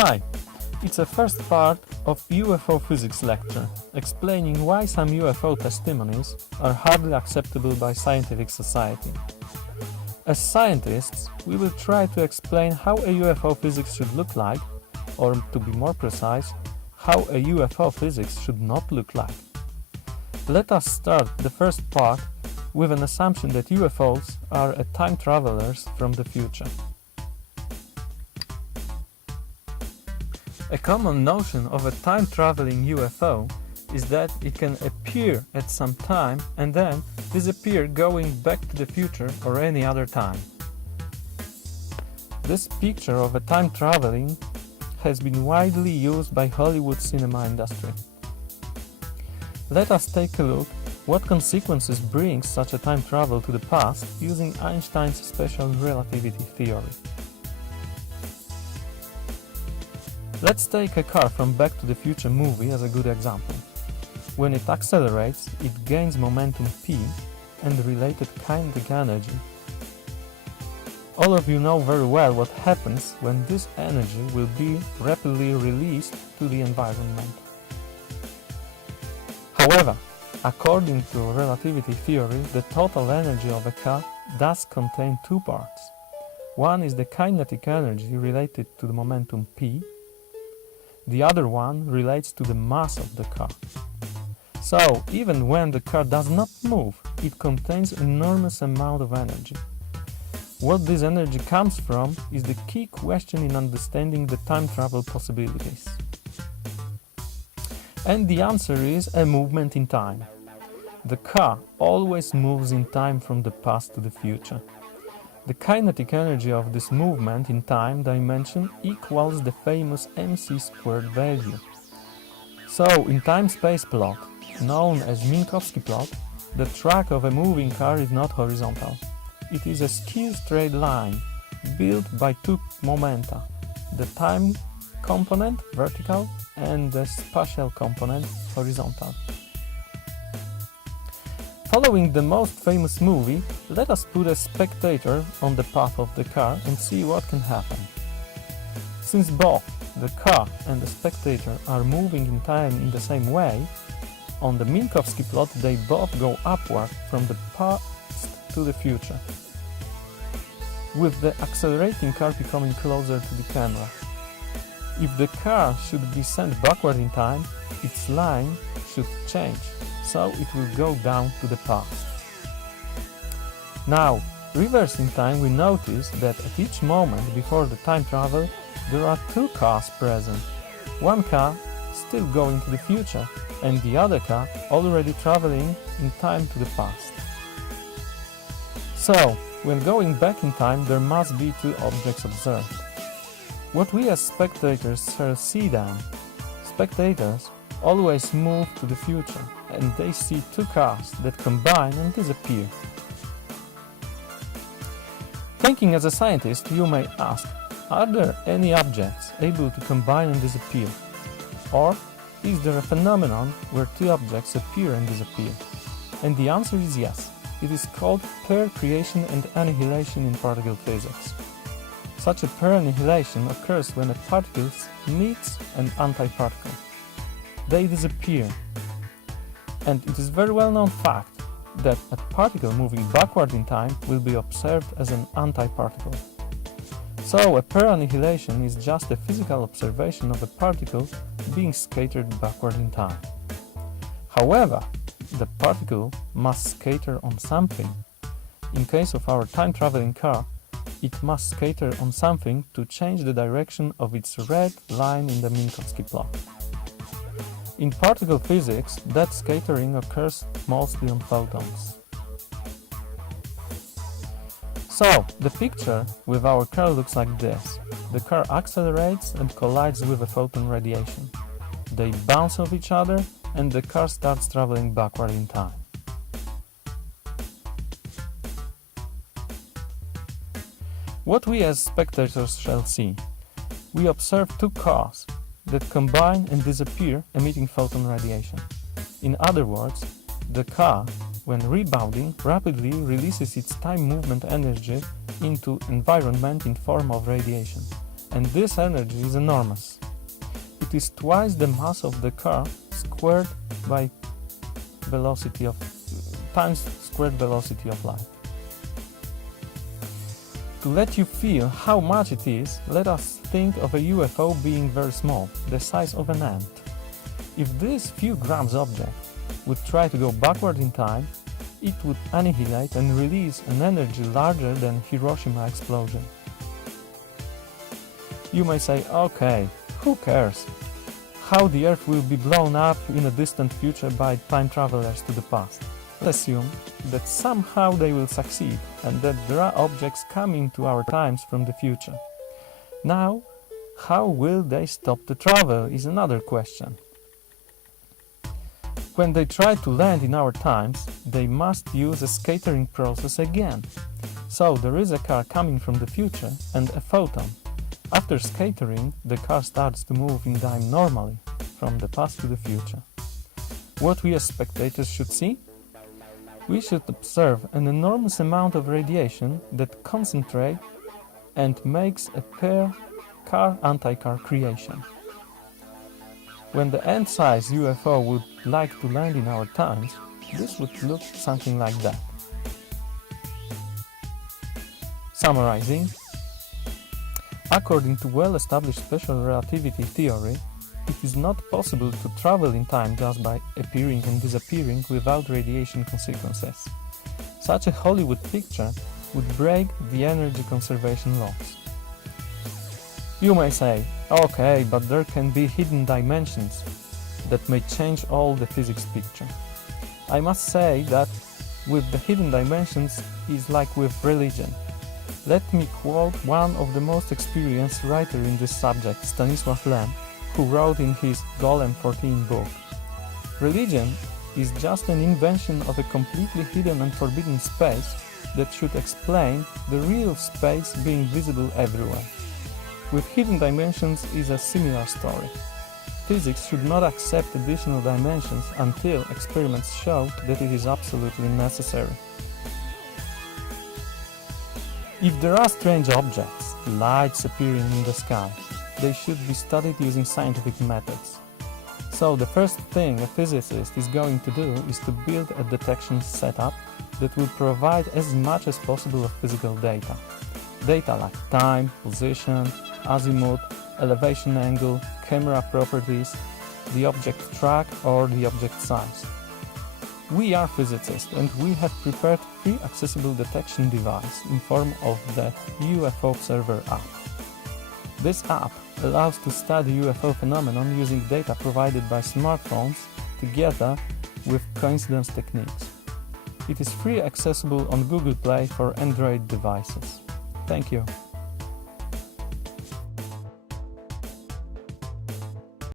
Hi, it's a first part of UFO physics lecture, explaining why some UFO testimonies are hardly acceptable by scientific society. As scientists, we will try to explain how a UFO physics should look like, or to be more precise, how a UFO physics should not look like. Let us start the first part with an assumption that UFOs are time travelers from the future. A common notion of a time-traveling UFO is that it can appear at some time and then disappear going back to the future or any other time. This picture of a time-traveling has been widely used by Hollywood cinema industry. Let us take a look what consequences brings such a time travel to the past using Einstein's special relativity theory. Let's take a car from Back to the Future movie as a good example. When it accelerates, it gains momentum p and related kinetic energy. All of you know very well what happens when this energy will be rapidly released to the environment. However, according to relativity theory, the total energy of a car does contain two parts. One is the kinetic energy related to the momentum p. The other one relates to the mass of the car. So, even when the car does not move, it contains enormous amount of energy. What this energy comes from is the key question in understanding the time travel possibilities. And the answer is a movement in time. The car always moves in time from the past to the future. The kinetic energy of this movement in time dimension equals the famous mc² value. So, in time-space plot, known as Minkowski plot, the track of a moving car is not horizontal. It is a skew straight line, built by two momenta, the time component, vertical, and the spatial component, horizontal. Following the most famous movie, let us put a spectator on the path of the car and see what can happen. Since both the car and the spectator are moving in time in the same way, on the Minkowski plot they both go upward from the past to the future, with the accelerating car becoming closer to the camera. If the car should be sent backward in time, its line should change, so it will go down to the past. Now, reversing time, we notice that at each moment before the time travel, there are two cars present. One car still going to the future, and the other car already traveling in time to the past. So, when going back in time, there must be two objects observed. What we as spectators shall see then? Spectators always move to the future, and they see two cars that combine and disappear. Thinking as a scientist, you may ask, are there any objects able to combine and disappear? Or is there a phenomenon where two objects appear and disappear? And the answer is yes. It is called pair creation and annihilation in particle physics. Such a pair annihilation occurs when a particle meets an antiparticle. They disappear. And it is a very well-known fact that a particle moving backward in time will be observed as an antiparticle. So a pair annihilation is just a physical observation of a particle being scattered backward in time. However, the particle must scatter on something. In case of our time-traveling car, it must scatter on something to change the direction of its red line in the Minkowski plot. In particle physics, that scattering occurs mostly on photons. So, the picture with our car looks like this. The car accelerates and collides with a photon radiation. They bounce off each other and the car starts traveling backward in time. What we as spectators shall see? We observe two cars that combine and disappear emitting photon radiation. In other words, the car, when rebounding, rapidly releases its time movement energy into environment in form of radiation, and this energy is enormous. It is twice the mass of the car squared by velocity of times squared velocity of light. To let you feel how much it is, let us think of a UFO being very small, the size of an ant. If this few grams object would try to go backward in time, it would annihilate and release an energy larger than Hiroshima explosion. You may say, okay, who cares? How the Earth will be blown up in a distant future by time travelers to the past. Let's assume that somehow they will succeed and that there are objects coming to our times from the future. Now, how will they stop the travel is another question. When they try to land in our times, they must use a scattering process again. So there is a car coming from the future and a photon. After scattering, the car starts to move in time normally, from the past to the future. What we as spectators should see? We should observe an enormous amount of radiation that concentrates and makes a pair car-anti-car creation. When the ant-sized UFO would like to land in our times, this would look something like that. Summarizing, according to well-established special relativity theory, it is not possible to travel in time just by appearing and disappearing without radiation consequences. Such a Hollywood picture would break the energy conservation laws. You may say, okay, but there can be hidden dimensions that may change all the physics picture. I must say that with the hidden dimensions is like with religion. Let me quote one of the most experienced writers in this subject, Stanisław Lem, who wrote in his Golem 14 book. Religion is just an invention of a completely hidden and forbidden space that should explain the real space being visible everywhere. With hidden dimensions is a similar story. Physics should not accept additional dimensions until experiments show that it is absolutely necessary. If there are strange objects, lights appearing in the sky, they should be studied using scientific methods. So the first thing a physicist is going to do is to build a detection setup that will provide as much as possible of physical data. Data like time, position, azimuth, elevation angle, camera properties, the object track or the object size. We are physicists and we have prepared free accessible detection device in form of the ufobserver app. This app allows to study UFO phenomenon using data provided by smartphones together with coincidence techniques. It is free accessible on Google Play for Android devices. Thank you.